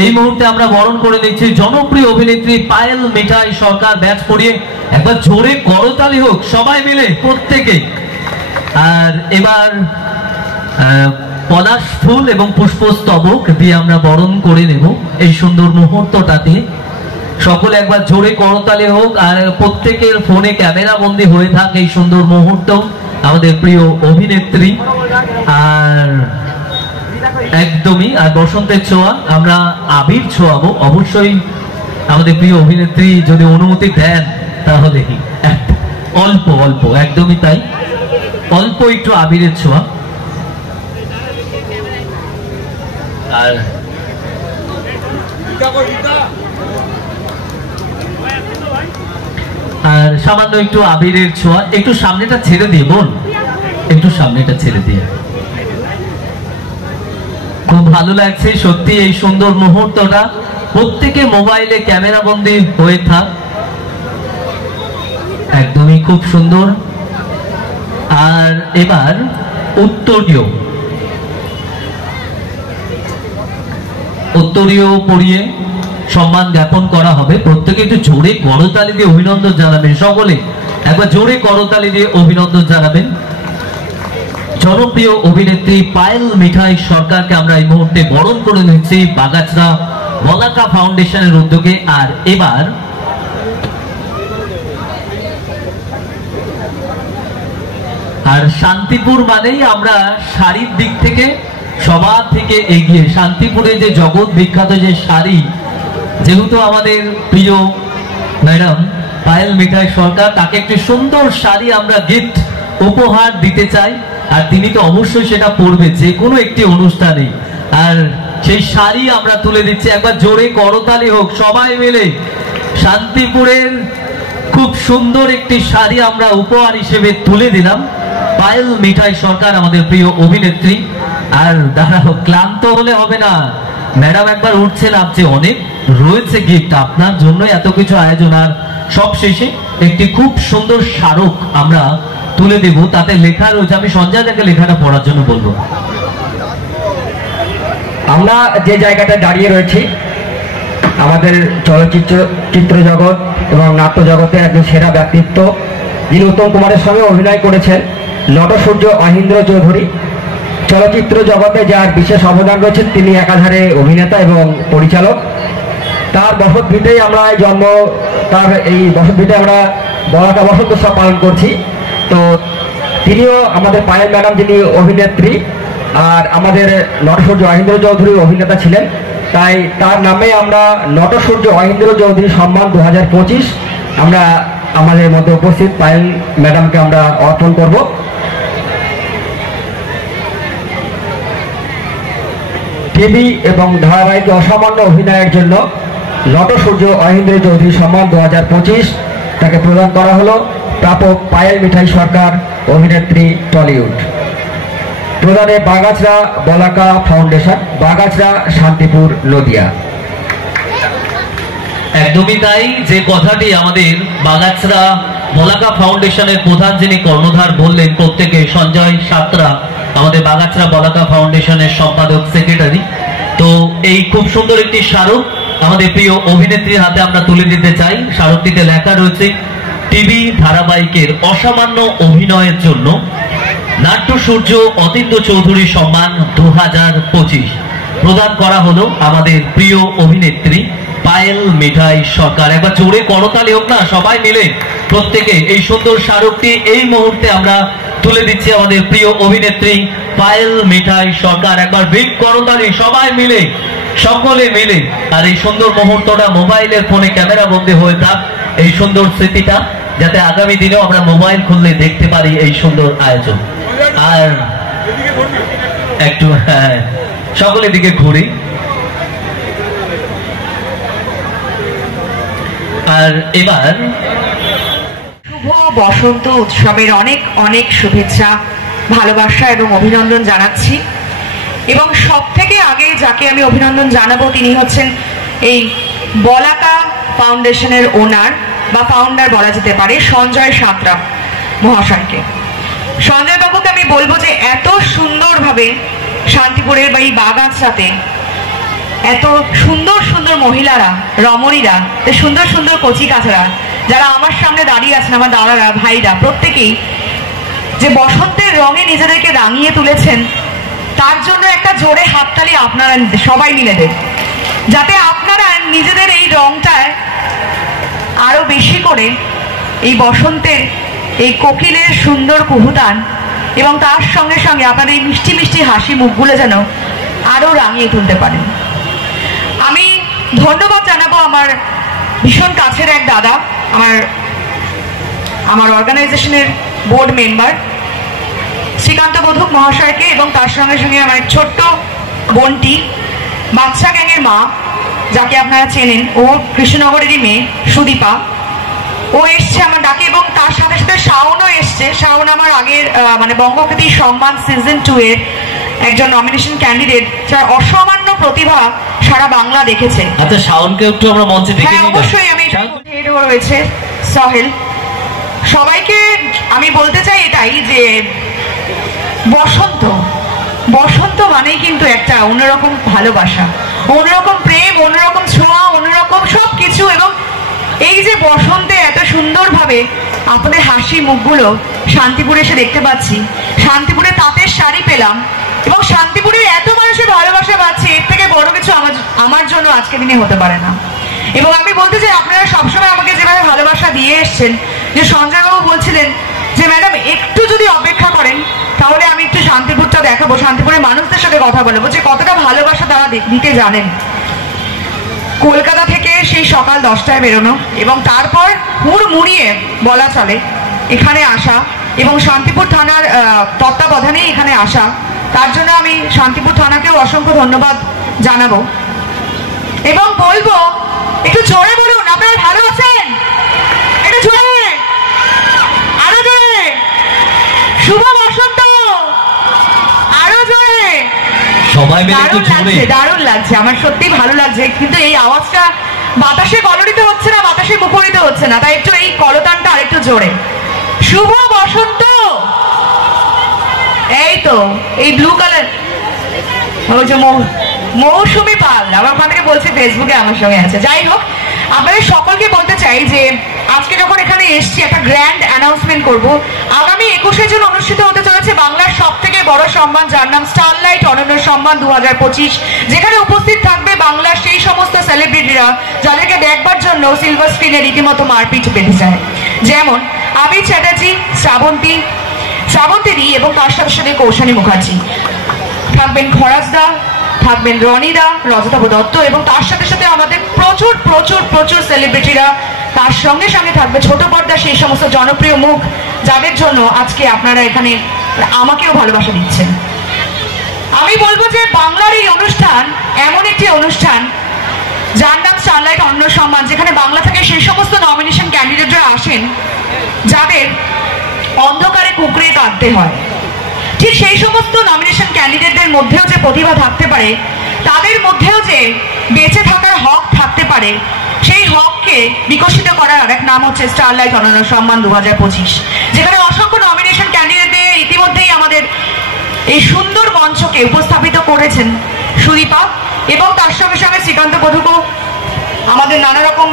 এই মুহূর্তে আমরা বরণ করে নিচ্ছি জনপ্রিয় অভিনেত্রী পায়েল মিঠাই সরকার। ব্যাচ পরিয়ে একবার জোরে করতালি হোক সবাই মিলে প্রত্যেকে। আর এবার পলাশ ফুল এবং পুষ্পস্তবক দিয়ে আমরা বরণ করে নেব এই সুন্দর মুহূর্তটাতে। সকলে একবার জোরে করতালি হোক আর প্রত্যেকের ফোনে ক্যামেরা বন্দী হয়ে থাক এই সুন্দর মুহূর্ত আমাদের প্রিয় অভিনেত্রী। আর একদমই আর বসন্তের ছোঁয়া আমরা আবির ছোঁয়াবো অবশ্যই। আমাদের প্রিয় অভিনেত্রী যদি অনুমতি দেন তাহলে অল্প অল্প একদমই তাই, অল্প একটু আবিরের ছোঁয়া। আর সামান্য একটু আবিরের ছোঁয়া। একটু সামনেটা ছেড়ে দিয়ে বোন, একটু সামনেটা ছেড়ে দিয়ে। খুব ভালো লাগছে সত্যি এই সুন্দর মুহূর্তটা। প্রত্যেকে মোবাইলে ক্যামেরা বন্দী হয়ে থাক, একদমই খুব সুন্দর। আর এবার উত্তরীয় পরিয়ে সম্মান জ্ঞাপন করা হবে। প্রত্যেকে একটু জোরে করতালি দিয়ে অভিনন্দন জানাবেন, সকলে একবার জোরে করতালি দিয়ে অভিনন্দন জানাবেন জনপ্রিয় অভিনেত্রী পায়েল মিঠাই সরকারকে। আমরা এই মুহূর্তে বরণ করে নিচ্ছি বাগাছড়া বলাকা ফাউন্ডেশনের উদ্যোগে। আর এবার আর শান্তিপুর মানেই আমরা শাড়ির দিক থেকে সবার থেকে এগিয়ে। শান্তিপুরে যে জগৎ বিখ্যাত যে শাড়ি, যেহেতু আমাদের প্রিয় ম্যাডাম পায়েল মিঠাই সরকার, তাকে একটি সুন্দর শাড়ি আমরা গিফট উপহার দিতে চাই। আর তিনি তো অবশ্যই সেটা পরবে যে কোনো একটি অনুষ্ঠানে। আর সেই শাড়ি আমরা তুলে দিচ্ছি, একবার জোরে করতালি হোক সবাই মিলে। শান্তিপুরের খুব সুন্দর একটি শাড়ি আমরা উপহার হিসেবে তুলে দিলাম পায়েল মিঠাই সরকার আমাদের প্রিয় অভিনেত্রী। আর দাঁড়াও, ক্লান্ত হলে হবে না, ম্যাডাম একবার উঠছে নামছে, অনেক রয়েছে গিফট আপনার জন্য, এত কিছু আয়োজন। আর সব শেষে একটি খুব সুন্দর স্মারক আমরা তুলে দেব, তাতে লেখা রয়েছে, আমি সঞ্জয় দাকে লেখাটা পড়ার জন্য বলবো। আমরা যে জায়গাটা দাঁড়িয়ে রয়েছি, আমাদের চিত্র জগৎ এবং নাট্য জগতের একজন সেরা ব্যক্তিত্ব, যিনি উত্তম কুমারের সঙ্গে অভিনয় করেছেন, নটসূর্য অহিন্দ্র চৌধুরী। চলচ্চিত্র জগতে যার বিশেষ অবদান রয়েছে, তিনি একাধারে অভিনেতা এবং পরিচালক। তার বসতভিটেই আমরা তার এই বসতভিটে আমরা বলাকা বসন্ত উৎসব পালন করছি। তো তিনিও আমাদের পায়েল ম্যাডাম, যিনি অভিনেত্রী, আর আমাদের নটসূর্য অহিন্দ্র চৌধুরী অভিনেতা ছিলেন, তাই তার নামে আমরা নটসূর্য অহিন্দ্র চৌধুরী সম্মান 2025 আমরা আমাদের মধ্যে উপস্থিত পায়েল ম্যাডামকে আমরা অর্পণ করব। টিভি এবং ধারাবাহিকে অসামান্য অভিনয়ের জন্য নটসূর্য অহিন্দ্র চৌধুরী সম্মান 2025 তাকে প্রদান করা হলো। প্রাপক পায়েল মিঠাই সরকার, অভিনেত্রী, টলিউড। প্রদানে বাগাছড়া বলাকা ফাউন্ডেশন, বাগাছড়া, শান্তিপুর, নদিয়া। একদমই তাই, যে কথাটি আমাদের বাগাছড়া বলাকা ফাউন্ডেশনের প্রধান যিনি কর্ণধার বললেন, প্রত্যেকে সঞ্জয় সাতরা আমাদের বাগাছড়া বলাকা ফাউন্ডেশনের সম্পাদক সেক্রেটারি। তো এই খুব সুন্দর একটি স্মারক আমাদের প্রিয় অভিনেত্রীর হাতে আমরা তুলে দিতে চাই। স্মারকটিতে লেখা রয়েছে, টিভি ধারাবাহিকের অসামান্য অভিনয়ের জন্য নাট্যসূর্য অতীন্দ্র চৌধুরী সম্মান 2025 প্রদান করা হলো আমাদের প্রিয় অভিনেত্রী পায়েল মিঠাই সরকার। একবার জোরে করতালি হোক না সবাই মিলে, প্রত্যেকে এই সুন্দর স্মারকটি এই মুহূর্তে আমরা তুলে দিচ্ছি আমাদের প্রিয় অভিনেত্রী পায়েল মিঠাই সরকার। একবার বিগ করতালি সবাই মিলে, সকলে মিলে। আর এই সুন্দর মুহূর্তটা মোবাইলের ফোনে ক্যামেরা বন্দী হয়ে থাক, এই সুন্দর স্মৃতিটা যাতে আগামী দিনেও আমরা মোবাইল খুললে দেখতে পারি এই সুন্দর আয়োজন। আর একটু সকলের দিকে ঘুরি। আর এবার শুভ বসন্ত উৎসবের অনেক অনেক শুভেচ্ছা, ভালোবাসা এবং অভিনন্দন জানাচ্ছি। এবং সব থেকে আগে যাকে আমি অভিনন্দন জানাবো, তিনি হচ্ছেন এই বলাকা ফাউন্ডেশনের ওনার বা ফাউন্ডার বলা যেতে পারে, সঞ্জয় সাঁতরা মহাশয়কে। সঞ্জয় বাবুকে আমি বলবো যে এত সুন্দরভাবে শান্তিপুরের বা এই বাগাছড়াতে এত সুন্দর সুন্দর মহিলারা, রমণীরা, সুন্দর সুন্দর কচি কাছারা যারা আমার সামনে দাঁড়িয়ে আছেন, আমার দাদারা, ভাইরা, প্রত্যেকেই যে বসন্তের রঙে নিজেদেরকে রাঙিয়ে তুলেছেন, তার জন্য একটা জোরে হাততালি আপনারা সবাই মিলে দেন, যাতে আপনারা নিজেদের এই রংটায় আরো বেশি করে এই বসন্তের এই কোকিলের সুন্দর কুহুতান এবং তার সঙ্গে সঙ্গে আপনাদের এই মিষ্টি মিষ্টি হাসি মুখগুলো যেন আরো রাঙিয়ে তুলতে পারেন। আমি ধন্যবাদ জানাবো আমার ভীষণ কাছের এক দাদা, আমার অর্গানাইজেশনের বোর্ড মেম্বার শ্রীকান্ত বধুক মহাশয়কে, এবং তার সঙ্গে সঙ্গে আমার ছোট্ট বোনটি, বাচ্চা গ্যাংয়ের মা, যাকে আপনারা চেনেন, ও কৃষ্ণনগরেরই মেয়ে সুদীপা, ও এসছে আমার ডাকে, এবং তার সাথে সাথে শাওনও এসছে। শাওন আমার আগের মানে বঙ্গকৃতি সম্মান সিজন 2 এর একজন নমিনেশন ক্যান্ডিডেট, যার অসামান্য প্রতিভা সারা বাংলা দেখেছে। আচ্ছা, শাওনকে একটু আমরা মঞ্চে দেখে নিই। অবশ্যই আমি রয়েছে সহেল। সবাইকে আমি বলতে চাই এটাই যে বসন্ত বসন্ত মানেই কিন্তু একটা অন্যরকম ভালোবাসা, অন্যরকম প্রেম, অন্যরকম ছোঁয়া, অন্যরকম সবকিছু। এবং এই যে বসন্তে এত সুন্দরভাবে আপনাদের হাসি মুখগুলো শান্তিপুরে এসে দেখতে পাচ্ছি, শান্তিপুরে তাঁতের শাড়ি পেলাম, এবং শান্তিপুরের এত মানুষের ভালোবাসা পাচ্ছি, এর থেকে বড় কিছু আমার জন্য আজকে দিনে হতে পারে না। এবং আমি বলতে চাই, আপনারা সবসময় আমাকে যেভাবে ভালোবাসা দিয়ে এসছেন, যে সঞ্জয়বাবু বলছিলেন যে ম্যাডাম একটু যদি অপেক্ষা করেন তাহলে আমি একটু শান্তিপুরটা দেখাবো, শান্তিপুরের মানুষদের সাথে কথা বলবো যে কতটা ভালোবাসা তারা দিতে জানেন। কলকাতা থেকে সেই সকাল 10টায় বেরোনো, এবং তারপর হুড়মুড়িয়ে বলা চলে এখানে আসা, এবং শান্তিপুর থানার তত্ত্বাবধানেই এখানে আসা, তার জন্য আমি শান্তিপুর থানাকেও অসংখ্য ধন্যবাদ জানাবো। এবং বলবো একটু জোরে বলুন, আপনারা ভালো আছেন? একটু জোরে, আরো জোরে, শুভ বসন্ত, আরো জোরে। সবাই মিলে একটু জোরে। দারুণ লাগছে, আমার সত্যি ভালো লাগছে, কিন্তু এই আওয়াজটা বাতাসে কলরিত হচ্ছে না, বাতাসে মুখরিত হচ্ছে না, তাই একটু এই কলতানটা আরেকটু জোরে। শুভ বসন্ত। এই তো এই ব্লু কালার, ওই যে মৌসুমি পাল আমার ওখান থেকে বলছে ফেসবুকে আমার সঙ্গে আছে। যাই হোক, আপনাদের সকলকে বলতে চাই যে আজকে যখন এখানে এসছি একটা গ্র্যান্ড অ্যানাউন্সমেন্ট করব। আগামী 21শে জুন অনুষ্ঠিত হতে চলেছে বাংলার সব থেকে বড় সম্মান, যার নাম স্টারলাইট অনন্য সম্মান 2025, যেখানে উপস্থিত থাকবে বাংলার সেই সমস্ত সেলিব্রিটিরা যাদেরকে দেখবার জন্য সিলভার স্ক্রিনে রীতিমতো মারপিট বেঁধে যায়, যেমন আবির চ্যাটার্জি, শ্রাবন্তী দি, এবং তার সাথে সাথে কৌশানী মুখার্জি থাকবেন, খরাজদা থাকবেন, রনিদা, রজতাভ দত্ত, এবং তার সাথে সাথে আমাদের প্রচুর প্রচুর প্রচুর সেলিব্রিটিরা, তার সঙ্গে সঙ্গে থাকবে ছোট পর্দা সেই সমস্ত জনপ্রিয় মুখ যাদের জন্য আজকে আপনারা এখানে আমাকেও ভালোবাসা দিচ্ছেন। আমি বলবো যে বাংলার এই অনুষ্ঠান এমন একটি অনুষ্ঠান যার নাম স্টারলাইট অনন্য সম্মান, যেখানে বাংলা থেকে সেই সমস্ত নমিনেশন ক্যান্ডিডেটরা আসেন যাদের অন্ধকারে কুঁকড়ে কাঁদতে হয়। ঠিক সেই সমস্ত নমিনেশন ক্যান্ডিডেটদের মধ্যেও যে প্রতিভা থাকতে পারে, তাদের মধ্যেও যে বেঁচে থাকার হক থাকতে পারে, সেই হককে বিকশিত করার আরেক নাম হচ্ছে স্টারলাইট অনন্য সম্মান 2025, যেখানে অসংখ্য নমিনেশন ক্যান্ডিডেটদের ইতিমধ্যেই আমাদের এই সুন্দর মঞ্চকে উপস্থাপিত করেছেন সুদীপা, এবং তার সঙ্গে সঙ্গে শ্রীকান্ত বধুকও আমাদের নানা রকম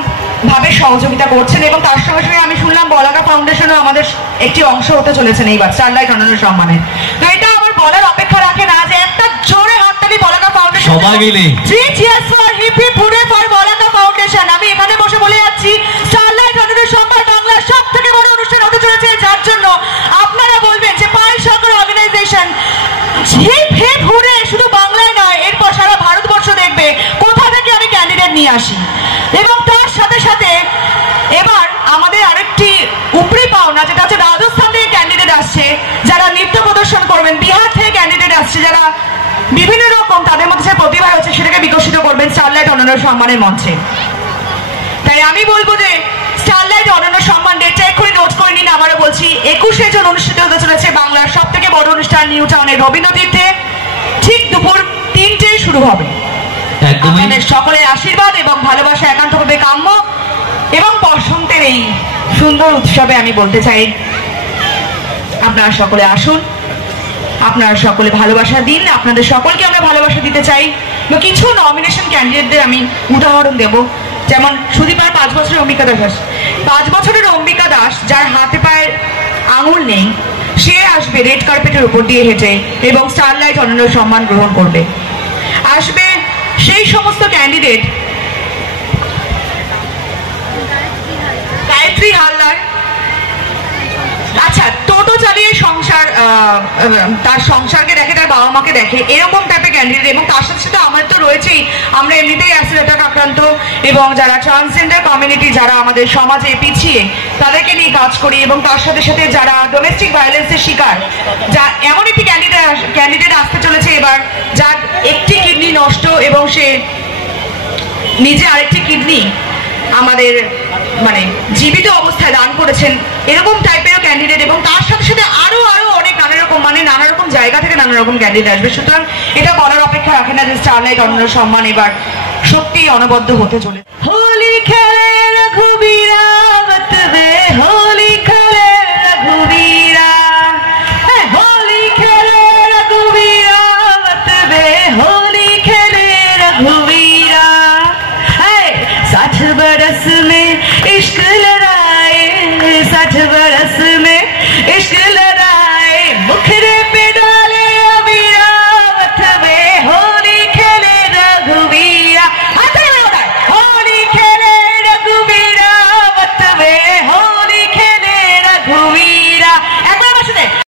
ভাবে সহযোগিতা করছেন, এবং তার সঙ্গে সঙ্গে আমি শুনলাম বলাকা ফাউন্ডেশনও আমাদের একটি অংশ হতে চলেছেন এইবার স্টারলাইট অনন্য সম্মানে। তো এটা আমার বলার অপেক্ষা রাখে না যে একটা জোরে হাততালি বলাকা ফাউন্ডেশন, সবাই মিলে 3 cheers for hip hip hooray for Balaka foundation. আমি এখানে বসে বলে যাচ্ছি স্টারলাইট অনন্য সম্মান বাংলার সব থেকে বড় অনুষ্ঠান হতে চলেছে, যার জন্য আপনারা বলবেন যে পায়েল সরকার অর্গানাইজেশন হিপ হিপ হুরে শুধু বাংলায় নয়, এরপর সারা ভারতবর্ষ দেখবে কোথা থেকে আমি ক্যান্ডিডেট নিয়ে আসি। এবং তার সাথে সাথে এবার আমাদের আরেকটি উপরি পাওনা, যেটা হচ্ছে রাজস্থান থেকে ক্যান্ডিডেট আসছে যারা নৃত্য প্রদর্শন করবেন, বিহার থেকে ক্যান্ডিডেট আসছে যারা বিভিন্ন রকম তাদের মধ্যে যে প্রতিভা রয়েছে সেটাকে বিকশিত করবেন স্টারলাইট অনন্য সম্মানের মঞ্চে। তাই আমি বলবো যে স্টারলাইট অনন্য সম্মান ডেটটা এক্ষুনি নোট করে নিন। আবারও বলছি 21শে জুন অনুষ্ঠিত হতে চলেছে বাংলার সব থেকে বড় অনুষ্ঠান নিউ টাউনের রবীন্দ্রতীর্থে, ঠিক দুপুর 3টেয় শুরু হবে। আপনাদের সকলের আশীর্বাদ এবং ভালোবাসা একান্তভাবে কাম্য, এবং বসন্তের এই সুন্দর উৎসবে আমি বলতে চাই আপনারা সকলে আসুন, আপনারা সকলে ভালোবাসা দিন, আপনাদের সকলকে আমরা ভালোবাসা দিতে চাই। তো কিছু নমিনেশন ক্যান্ডিডেটদের আমি উদাহরণ দেব, যেমন সুদীপার 5 বছরের অম্বিকা দাস। 5 বছরের অম্বিকা দাস, যার হাতে পায়ের আঙুল নেই, সে আসবে রেড কার্পেটের উপর দিয়ে হেঁটে এবং স্টারলাইট অনন্য সম্মান গ্রহণ করবে। আসবে সেই সমস্ত ক্যান্ডিডেট, গায়ত্রী হালদার, আচ্ছা টোটো চালিয়ে সংসার, তার সংসারকে দেখে, তার বাবা মাকে দেখে, এরকম টাইপের ক্যান্ডিডেট। এবং তার সাথে সাথে আমাদের তো রয়েছেই, আমরা এমনিতেই অ্যাসিড অ্যাটাক আক্রান্ত এবং যারা ট্রান্সজেন্ডার কমিউনিটি, যারা আমাদের সমাজে পিছিয়ে, তাদেরকে নিয়ে কাজ করি। এবং তার সাথে সাথে যারা ডোমেস্টিক ভায়োলেন্সের শিকার, যা এমন একটি ক্যান্ডিডেট আসতে চলেছে এবার, যার একটি কিডনি নষ্ট এবং সে নিজে আরেকটি কিডনি আমাদের মানে জীবিত অবস্থায় দান করেছেন, এরকম টাইপেরও ক্যান্ডিডেট। এবং তার সাথে সাথে আরো অনেক নানা রকম জায়গা থেকে নানা রকম ক্যান্ডিডেট আসবে। সুতরাং এটা বলার অপেক্ষা রাখে না যে স্টারলাইট অনন্য সম্মান এবার সত্যি অনবদ্য হতে চলে। হোলি খেলে